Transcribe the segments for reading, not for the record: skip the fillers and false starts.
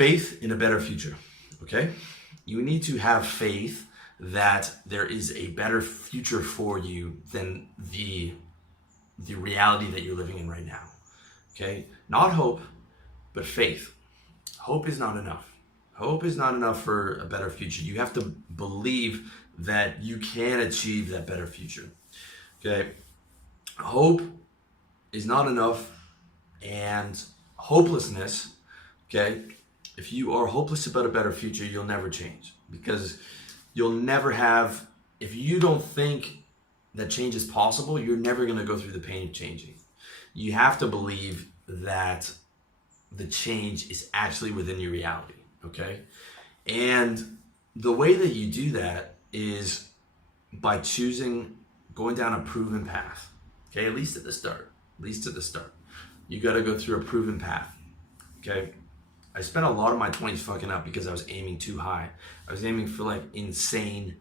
Faith in a better future, okay? You need to have faith that there is a better future for you than the reality that you're living in right now, okay? Not hope, but faith. Hope is not enough. Hope is not enough for a better future. You have to believe that you can achieve that better future, okay? Hope is not enough, and hopelessness, okay? If you are hopeless about a better future, you'll never change, because you'll never have, if you don't think that change is possible, you're never going to go through the pain of changing. You have to believe that the change is actually within your reality, okay? And the way that you do that is by choosing, going down a proven path, okay? At least at the start, You got to go through a proven path, okay? I spent a lot of my 20s fucking up because I was aiming too high. I was aiming for like insane,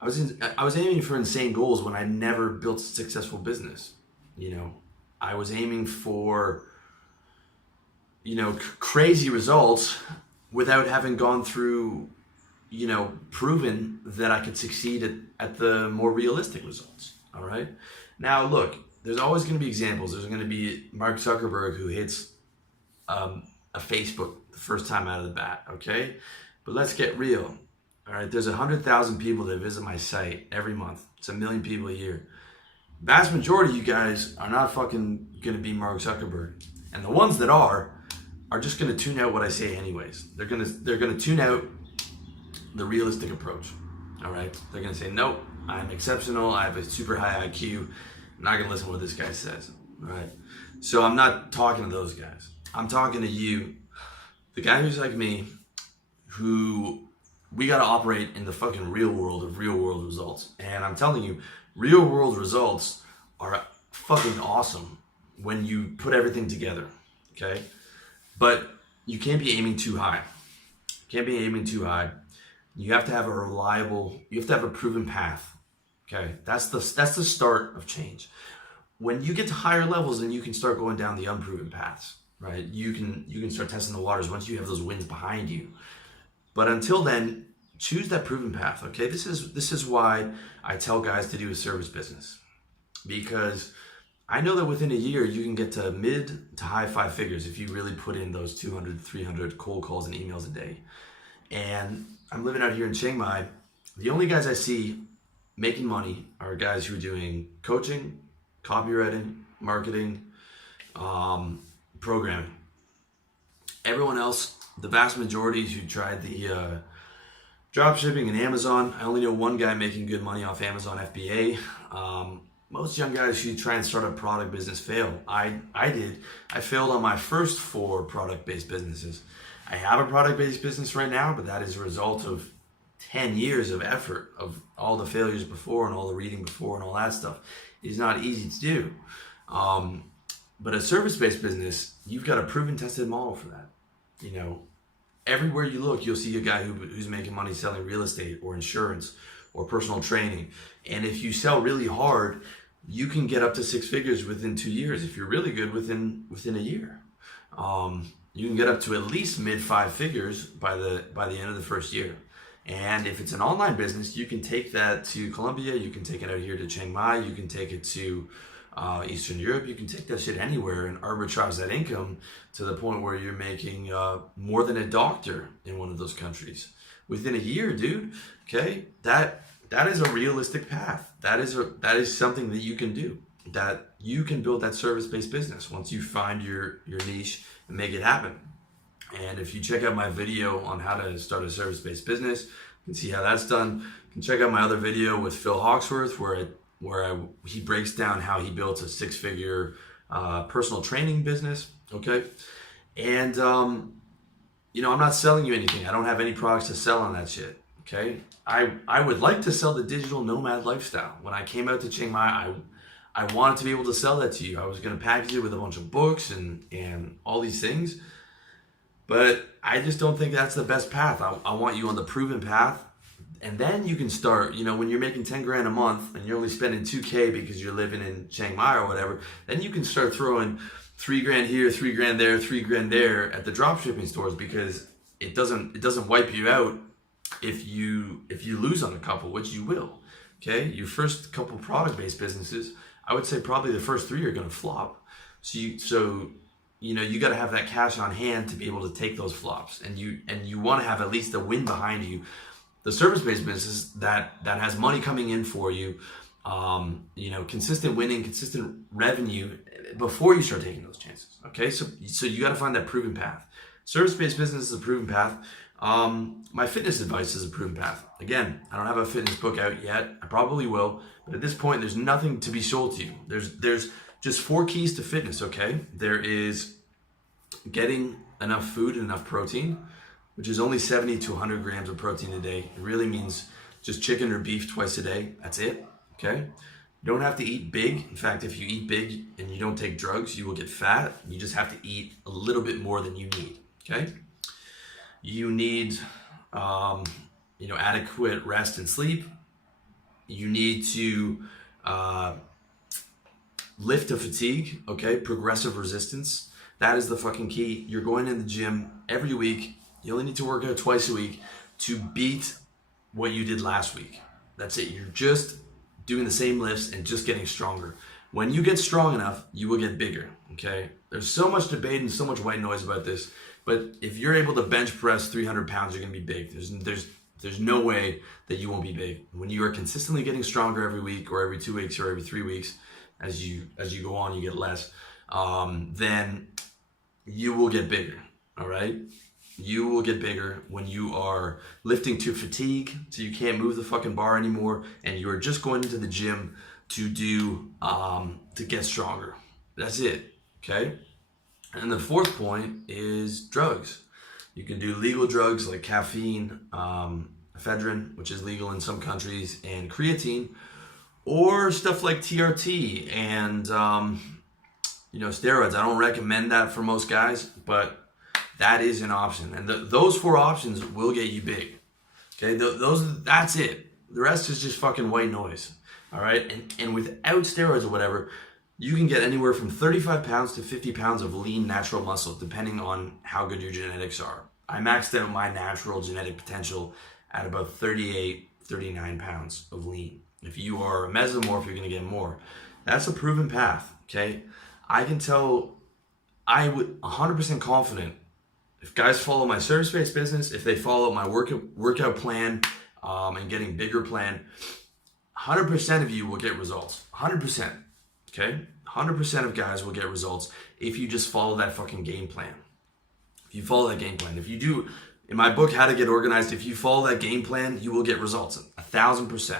I was aiming for insane goals when I never built a successful business. You know, I was aiming for, crazy results without having gone through, proven that I could succeed at the more realistic results. All right. Now, look, there's always going to be examples. There's going to be Mark Zuckerberg who hits a Facebook the first time out of the bat. Okay. But let's get real. All right. There's 100,000 people that visit my site every month. It's 1 million people a year. Vast majority of you guys are not fucking going to be Mark Zuckerberg. And the ones that are just going to tune out what I say anyways. They're going to tune out the realistic approach. All right. They're going to say, nope, I'm exceptional. I have a super high IQ. I'm not going to listen to what this guy says. All right. So I'm not talking to those guys. I'm talking to you, the guy who's like me, who we got to operate in the fucking real world of real world results. And I'm telling you, real world results are fucking awesome when you put everything together. Okay. But you can't be aiming too high. You have to have a reliable, you have to have a proven path. Okay. That's the start of change. When you get to higher levels, then you can start going down the unproven paths, right? You can start testing the waters once you have those winds behind you. But until then, choose that proven path. Okay. This is why I tell guys to do a service business, because I know that within a year, you can get to mid to high 5 figures if you really put in those 200, 300 cold calls and emails a day. And I'm living out here in Chiang Mai. The only guys I see making money are guys who are doing coaching, copywriting, marketing, programming. Everyone else, the vast majority who tried the drop shipping and Amazon, I only know one guy making good money off Amazon FBA. Most young guys who try and start a product business fail. I did. I failed on my first 4 product-based businesses. I have a product-based business right now, but that is a result of 10 years of effort, of all the failures before and all the reading before and all that stuff. It's not easy to do. But a service-based business, you've got a proven, tested model for that. Everywhere you look, you'll see a guy who's making money selling real estate or insurance or personal training. And if you sell really hard, you can get up to 6 figures within 2 years. If you're really good, within a year. You can get up to at least mid 5 figures by the end of the first year. And if it's an online business, you can take that to Colombia, you can take it out here to Chiang Mai, you can take it to Eastern Europe, you can take that shit anywhere and arbitrage that income to the point where you're making more than a doctor in one of those countries within a year, dude. Okay, that is a realistic path. That is something that you can do. That you can build that service-based business once you find your niche and make it happen. And if you check out my video on how to start a service-based business, you can see how that's done. You can check out my other video with Phil Hawksworth where he breaks down how he built a 6-figure personal training business. Okay, and I'm not selling you anything. I don't have any products to sell on that shit. Okay, I would like to sell the digital nomad lifestyle. When I came out to Chiang Mai, I wanted to be able to sell that to you. I was going to package it with a bunch of books and all these things, but I just don't think that's the best path. I want you on the proven path, and then you can start. When you're making 10 grand a month and you're only spending 2K because you're living in Chiang Mai or whatever, then you can start throwing 3 grand here, 3 grand there, 3 grand there at the drop shipping stores, because it doesn't wipe you out if you lose on a couple, which you will. Okay, your first couple product-based businesses, I would say probably the first three are going to flop. You got to have that cash on hand to be able to take those flops, and you want to have at least a win behind you. The service-based business that has money coming in for you, consistent winning, consistent revenue before you start taking those chances. Okay, so you got to find that proven path. Service-based business is a proven path. My fitness advice is a proven path. Again, I don't have a fitness book out yet. I probably will, but at this point, there's nothing to be sold to you. There's just 4 keys to fitness. Okay, there is getting enough food and enough protein, which is only 70 to 100 grams of protein a day. It really means just chicken or beef twice a day. That's it. Okay. You don't have to eat big. In fact, if you eat big and you don't take drugs, you will get fat. You just have to eat a little bit more than you need. Okay. You need, adequate rest and sleep. You need to lift to fatigue. Okay. Progressive resistance. That is the fucking key. You're going in the gym every week. You only need to work out twice a week to beat what you did last week. That's it. You're just doing the same lifts and just getting stronger. When you get strong enough, you will get bigger. Okay. There's so much debate and so much white noise about this, but if you're able to bench press 300 pounds, you're gonna be big. There's no way that you won't be big. When you are consistently getting stronger every week or every 2 weeks or every 3 weeks, as you go on, you get less. Then you will get bigger. All right. You will get bigger when you are lifting to fatigue, so you can't move the fucking bar anymore, and you are just going into the gym to get stronger. That's it. Okay. And the 4th point is drugs. You can do legal drugs like caffeine, ephedrine, which is legal in some countries, and creatine, or stuff like TRT and steroids. I don't recommend that for most guys, but that is an option, and those 4 options will get you big. Okay, that's it. The rest is just fucking white noise. All right, and without steroids or whatever, you can get anywhere from 35 pounds to 50 pounds of lean natural muscle, depending on how good your genetics are. I maxed out my natural genetic potential at about 38, 39 pounds of lean. If you are a mesomorph, you're gonna get more. That's a proven path. Okay, I can tell. I would 100% confident. If guys follow my service-based business, if they follow my workout plan and getting bigger plan, 100% of you will get results. 100%. Okay? 100% of guys will get results if you just follow that fucking game plan. If you follow that game plan. If you do, in my book, How to Get Organized, if you follow that game plan, you will get results. 1,000%.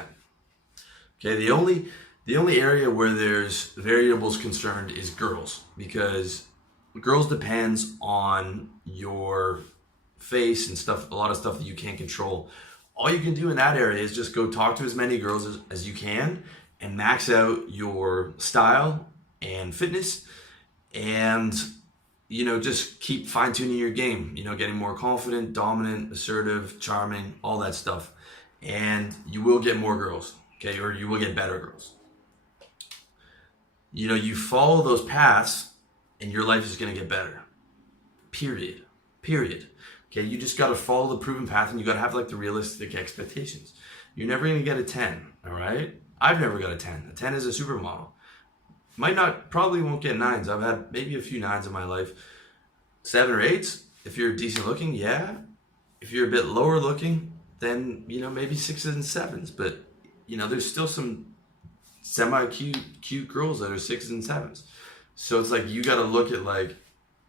Okay? The only area where there's variables concerned is girls, because girls depends on your face and stuff, a lot of stuff that you can't control. All you can do in that area is just go talk to as many girls as you can and max out your style and fitness, and just keep fine-tuning your game, getting more confident, dominant, assertive, charming, all that stuff, and you will get more girls. Okay, or you will get better girls. You follow those paths and your life is going to get better. Period. Okay, you just got to follow the proven path, and you got to have like the realistic expectations. You're never going to get a 10, all right? I've never got a 10. A 10 is a supermodel. Probably won't get 9s. I've had maybe a few 9s in my life. 7 or 8s, if you're decent looking, yeah. If you're a bit lower looking, then, maybe 6s and 7s. But, there's still some semi-cute girls that are 6s and 7s. So it's like you got to look at like,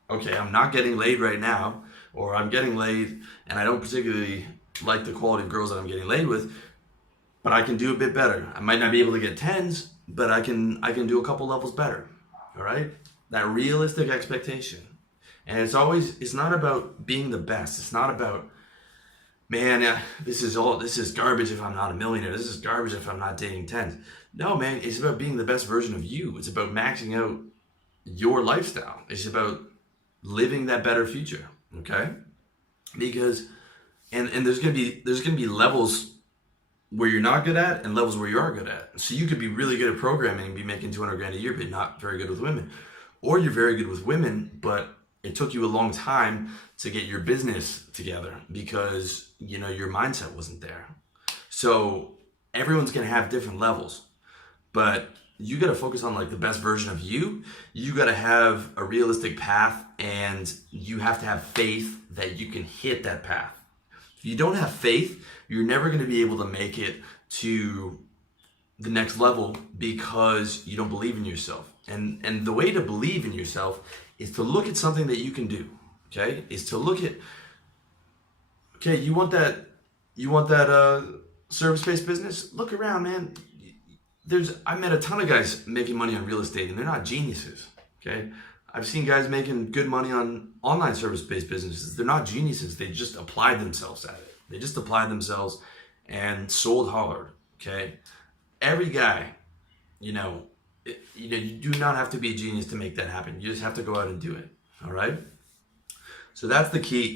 okay, I'm not getting laid right now, or I'm getting laid and I don't particularly like the quality of girls that I'm getting laid with, but I can do a bit better. I might not be able to get 10s, but I can do a couple levels better. All right? That realistic expectation. And it's not about being the best. It's not about, man, this is garbage if I'm not a millionaire. This is garbage if I'm not dating 10s. No, man, it's about being the best version of you. It's about maxing out your lifestyle. It's about living that better future. Okay? Because and there's gonna be levels where you're not good at and levels where you are good at. So you could be really good at programming and be making 200 grand a year, but not very good with women. Or you're very good with women, but it took you a long time to get your business together because your mindset wasn't there. So everyone's gonna have different levels, but you gotta focus on like the best version of you. You gotta have a realistic path, and you have to have faith that you can hit that path. If you don't have faith, you're never gonna be able to make it to the next level because you don't believe in yourself. And the way to believe in yourself is to look at something that you can do. Okay? Is to look at, okay, you want that service-based business? Look around, man. I met a ton of guys making money on real estate, and they're not geniuses. Okay? I've seen guys making good money on online service-based businesses. They're not geniuses. They just applied themselves at it. They just applied themselves and sold hard. Okay? Every guy, you do not have to be a genius to make that happen. You just have to go out and do it. All right? So that's the key.